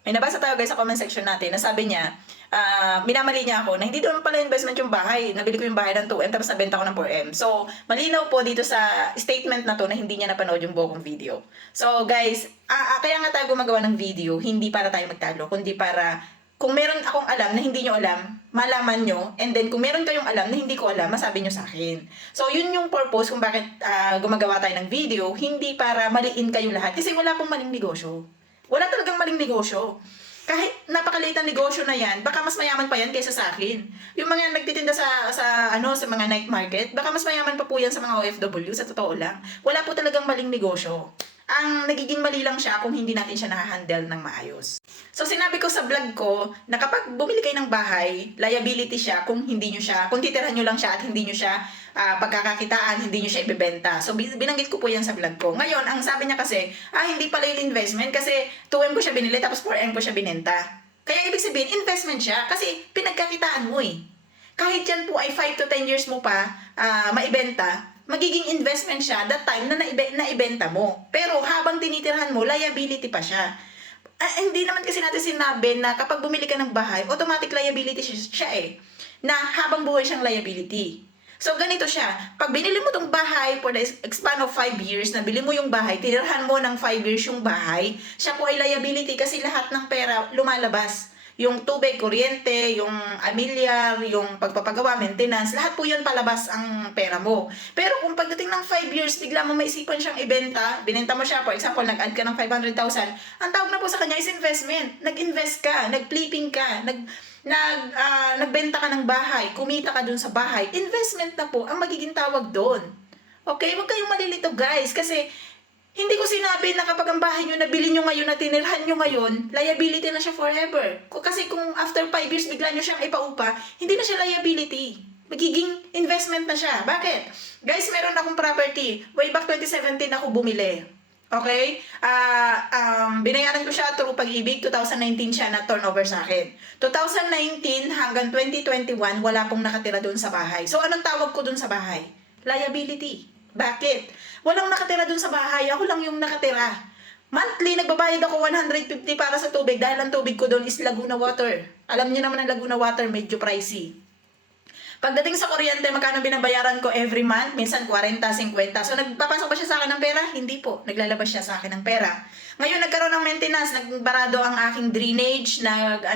May nabasa tayo guys sa comment section natin na sabi niya, minamali niya ako na hindi doon pala investment yung bahay. Nabili ko yung bahay ng 2M tapos nabenta ko ng 4M. So, malinaw po dito sa statement na to na hindi niya napanood yung buong video. So guys, kaya nga tayo gumagawa ng video, hindi para tayo magtalo, kundi para kung meron akong alam na hindi nyo alam, malaman nyo, and then kung meron kayong alam na hindi ko alam, masabi nyo sa akin. So, yun yung purpose kung bakit gumagawa tayo ng video, hindi para maliin kayo lahat. Kasi wala pong maling negosyo. Wala talagang maling negosyo. Kahit napakaliit ang negosyo na yan, baka mas mayaman pa yan kaysa sa akin. Yung mga nagtitinda sa mga night market, baka mas mayaman pa po yan sa mga OFW, sa totoo lang. Wala po talagang maling negosyo. Ang nagiging mali lang siya kung hindi natin siya na-handle ng maayos. So sinabi ko sa vlog ko na kapag bumili kayo ng bahay, liability siya kung hindi nyo siya, kung titirhan nyo lang siya at hindi nyo siya pagkakakitaan, hindi nyo siya ibebenta. So binanggit ko po yan sa vlog ko. Ngayon, ang sabi niya kasi, hindi pala yung investment kasi 2M ko siya binili tapos 4M ko siya binenta. Kaya ibig sabihin, investment siya kasi pinagkakitaan mo eh. Kahit yan po ay 5 to 10 years mo pa maibenta, magiging investment siya that time na naibenta mo. Pero habang tinitirhan mo, liability pa siya. Hindi naman kasi natin sinabi na kapag bumili ka ng bahay, automatic liability siya eh. Na habang buhay siyang liability. So, ganito siya. Pag binili mo tong bahay for the span of 5 years, nabili mo yung bahay, tinirhan mo ng 5 years yung bahay, siya po ay liability kasi lahat ng pera lumalabas. Yung tubig, kuryente, yung amilyar, yung pagpapagawa, maintenance, lahat po yun palabas ang pera mo. Pero kung pagdating ng 5 years, bigla mo maisipan siyang ibenta, binenta mo siya, for example, nag-add ka ng 500,000, ang tawag na po sa kanya is investment. Nag-invest ka, nag-flipping ka, nagbenta ka ng bahay, kumita ka dun sa bahay, investment na po ang magiging tawag doon. Okay? Huwag kayong malilito guys, kasi hindi ko sinabi na kapag ang bahay nyo, nabili nyo ngayon, na tinirhan nyo ngayon, liability na siya forever. Kasi kung after 5 years, bigla nyo siyang ipaupa, hindi na siya liability. Magiging investment na siya. Bakit? Guys, meron akong property. Way back 2017 ako bumili. Okay? Binayaran ko siya through Pag-ibig. 2019 siya na turnover sa akin. 2019 hanggang 2021, wala pong nakatira doon sa bahay. So, anong tawag ko doon sa bahay? Liability. Bakit? Walang nakatira dun sa bahay. Ako lang yung nakatira. Monthly, nagbabayad ako 150 para sa tubig dahil ang tubig ko doon is Laguna Water. Alam niyo naman ang Laguna Water, medyo pricey. Pagdating sa kuryente, magkano binabayaran ko every month? Minsan 40, 50. So, nagpapasok ba siya sa akin ng pera? Hindi po. Naglalabas siya sa akin ng pera. Ngayon, nagkaroon ng maintenance. Nagbarado ang aking drainage,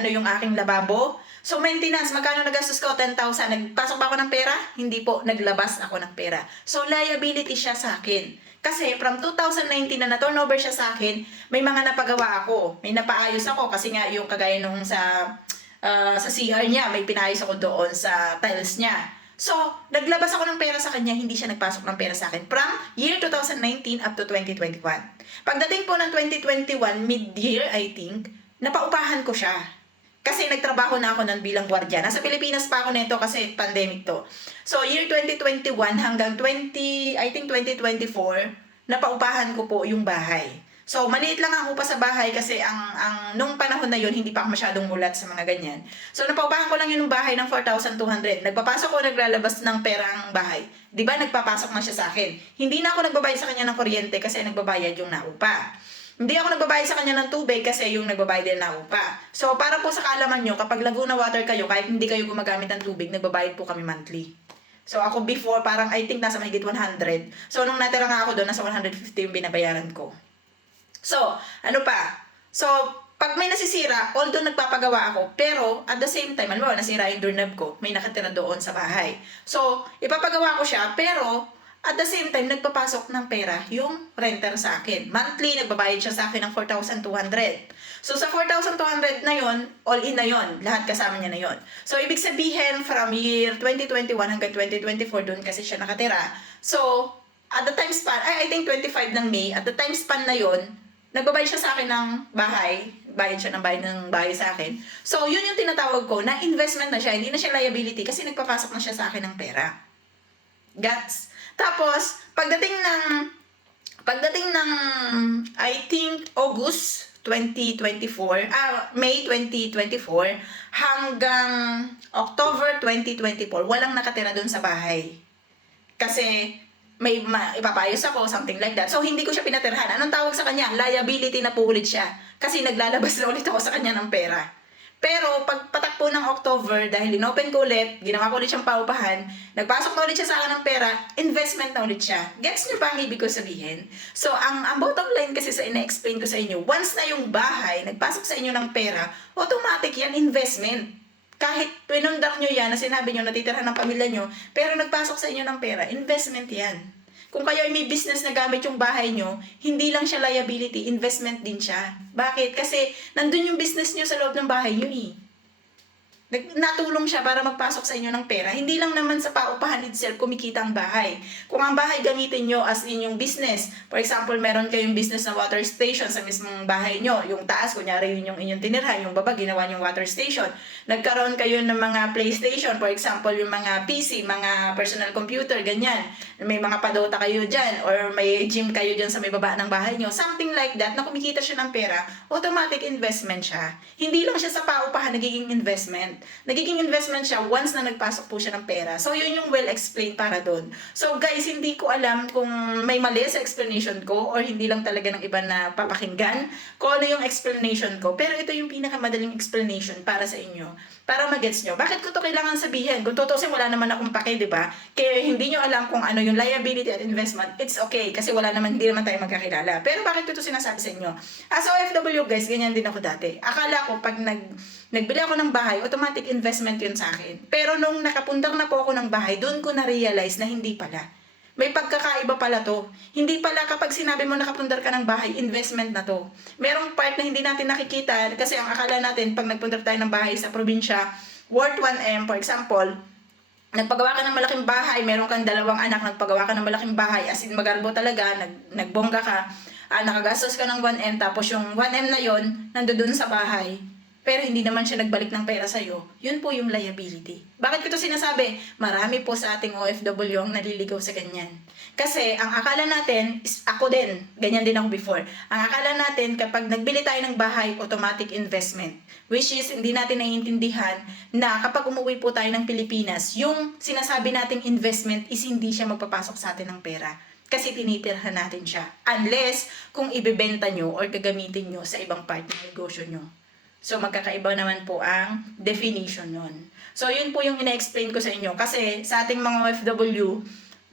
yung aking lababo. So, maintenance, magkano nagastos ko? 10,000. Nagpasok ba ako ng pera? Hindi po. Naglabas ako ng pera. So, liability siya sa akin. Kasi from 2019 na turnover siya sa akin, may mga napagawa ako. May napaayos ako kasi nga yung kagaya nung sa CR niya, may pinayos ako doon sa tiles niya. So, naglabas ako ng pera sa kanya, hindi siya nagpasok ng pera sa akin from year 2019 up to 2021. Pagdating po ng 2021, mid-year, I think, napaupahan ko siya. Kasi nagtrabaho na ako nun bilang gwardiya. Nasa Pilipinas pa ako nito kasi pandemic to. So, year 2021 hanggang I think 2024, napaupahan ko po yung bahay. So, maliit lang ang upa sa bahay kasi nung panahon na yun, hindi pa ako masyadong mulat sa mga ganyan. So, napaupahan ko lang yun ng bahay ng 4,200. Nagpapasok ko, naglalabas ng pera ang bahay. Diba, nagpapasok na siya sa akin. Hindi na ako nagbabayad sa kanya ng kuryente kasi nagbabayad yung naupa. Hindi ako nagbabayad sa kanya ng tubig kasi yung nagbabayad din na upa. So, para po sa kaalaman nyo, kapag Laguna Water kayo, kahit hindi kayo gumagamit ng tubig, nagbabayad po kami monthly. So, ako before, parang I think nasa mahigit 100. So, nung natira nga ako doon, nasa 150 yung binabayaran ko. So, ano pa? So, pag may nasisira, although nagpapagawa ako, pero at the same time, alam mo, nasira yung doorknob ko, may nakatira doon sa bahay. So, ipapagawa ko siya, pero at the same time, nagpapasok ng pera yung renter sa akin. Monthly, nagbabayad siya sa akin ng 4,200. So, sa 4,200 na yon, all in na yon, lahat kasama niya na yon. So, ibig sabihin, from year 2021 hanggang 2024, doon kasi siya nakatira. So, at the time span, I think 25 ng May, at the time span na yon, nagbabayad siya sa akin ng bahay, bayad siya ng bahay sa akin. So, yun yung tinatawag ko na investment na siya, hindi na siya liability kasi nagpapasok na siya sa akin ng pera. Gets? Tapos, pagdating ng I think August 2024, May 2024 hanggang October 2024, walang nakatira doon sa bahay. Kasi may ipapayos ako, something like that. So, hindi ko siya pinatirhan. Anong tawag sa kanya? Liability na po ulit siya. kasi naglalabas na ulit ako sa kanya ng pera. Pero pag patakpo ng October, dahil inopen ko ulit, ginawa ko ulit siyang paupahan, nagpasok na ulit siya sa akin ng pera, investment na ulit siya. Gets niyo ba ang ibig ko sabihin? So, ang bottom line kasi sa ina-explain ko sa inyo, once na yung bahay, nagpasok sa inyo ng pera, automatic yan investment. Kahit pinundar nyo yan, na sinabi nyo, natitirahan ng pamilya nyo, pero nagpasok sa inyo ng pera, investment yan. Kung kayo ay may business na gamit yung bahay nyo, hindi lang siya liability, investment din siya. Bakit? Kasi nandun yung business nyo sa loob ng bahay nyo eh. Natulong siya para magpasok sa inyo ng pera. Hindi lang naman sa paupahan itself kumikita ang bahay. Kung ang bahay gamitin nyo as inyong business, for example, meron kayong business na water station sa mismong bahay nyo. Yung taas, kunyari yun yung inyong tinirhan, yung baba, ginawa yung water station. Nagkaroon kayo ng mga PlayStation, for example, yung mga PC, mga personal computer, ganyan. May mga padota kayo dyan, or may gym kayo dyan sa may baba ng bahay nyo. Something like that, na kumikita siya ng pera, automatic investment siya. Hindi lang siya sa paupahan nagiging investment. Nagiging investment siya once na nagpasok po siya ng pera. So, yun yung well-explained para doon. So, guys, hindi ko alam kung may mali sa explanation ko or hindi lang talaga ng iba na papakinggan kung ano yung explanation ko. Pero ito yung pinakamadaling explanation para sa inyo. Para magets nyo. Bakit ko to kailangan sabihin? Kung tutusin, wala naman akong pake, di ba? Kaya hindi nyo alam kung ano yung liability at investment, it's okay. Kasi hindi naman tayo magkakilala. Pero bakit ko to sinasabi sa inyo? As OFW, guys, ganyan din ako dati. Akala ko, pag nagbili ako ng bahay, automatic investment yun sa akin. Pero nung nakapundar na po ako ng bahay, doon ko na-realize na hindi pala. May pagkakaiba pala to. Hindi pala kapag sinabi mo nakapundar ka ng bahay, investment na to. Merong part na hindi natin nakikita kasi ang akala natin pag nagpundar tayo ng bahay sa probinsya, worth 1M, for example, nagpagawa ka ng malaking bahay, meron kang 2 anak, nagpagawa ka ng malaking bahay, as in magarbo talaga, nagbongga ka, nakagastos ka ng 1M, tapos yung 1M na yon nandoon sa bahay. Pero hindi naman siya nagbalik ng pera sa'yo, yun po yung liability. Bakit ko ito sinasabi? Marami po sa ating OFW ang naliligaw sa ganyan. Kasi ang akala natin, ako din, ganyan din ako before, ang akala natin kapag nagbili tayo ng bahay, automatic investment. Which is, hindi natin naiintindihan na kapag umuwi po tayo ng Pilipinas, yung sinasabi nating investment is hindi siya magpapasok sa atin ng pera. Kasi tinitirhan natin siya. Unless kung ibebenta nyo or gagamitin nyo sa ibang part ng negosyo nyo. So, magkakaiba naman po ang definition nun. So, yun po yung ina-explain ko sa inyo. Kasi sa ating mga OFW,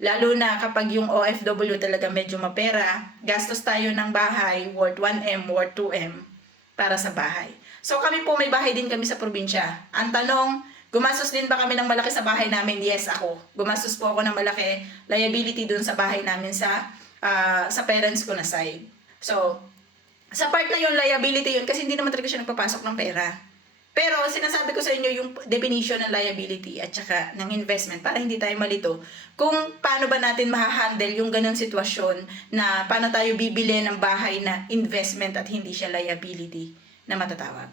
lalo na kapag yung OFW talaga medyo mapera, gastos tayo ng bahay worth 1M, worth 2M para sa bahay. So, kami po may bahay din kami sa probinsya. Ang tanong, gumastos din ba kami ng malaki sa bahay namin? Yes, ako. Gumastos po ako ng malaki liability dun sa bahay namin sa parents ko na side. So, sa part na yun, liability yun kasi hindi naman talaga siya nagpapasok ng pera. Pero sinasabi ko sa inyo yung definition ng liability at saka ng investment para hindi tayo malito kung paano ba natin mahahandle yung ganong sitwasyon na paano tayo bibili ng bahay na investment at hindi siya liability na matatawag.